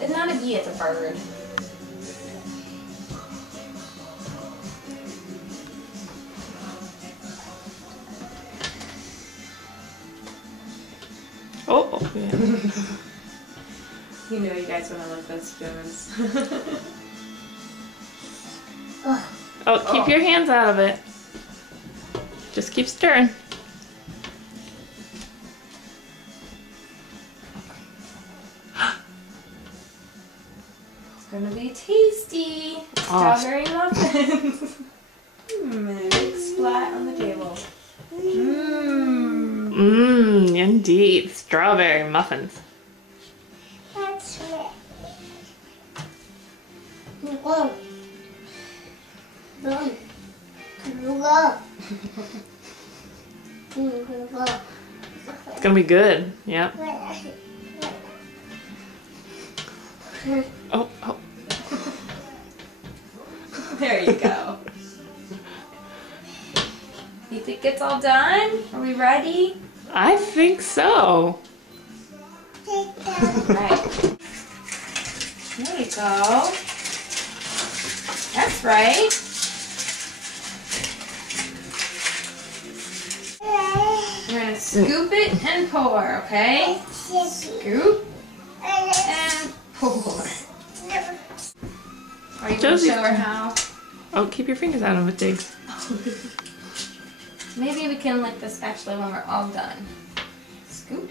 It's not a bee, it's a bird. Oh, yeah. You know you guys want to love those spoons. Oh, keep your hands out of it. Just keep stirring. It's gonna be tasty. Strawberry muffins. And a big splat on the table. Indeed. Strawberry muffins. That's it. Go. Go. Go. It's gonna be good. Yep. Oh, oh. There you go. You think it's all done? Are we ready? I think so. Right. There you go. That's right. We're gonna scoop it and pour, okay? Scoop and pour. Are you gonna Josie. show her how? Oh, keep your fingers out of it, Diggs. Maybe we can lick the spatula when we're all done. Scoop.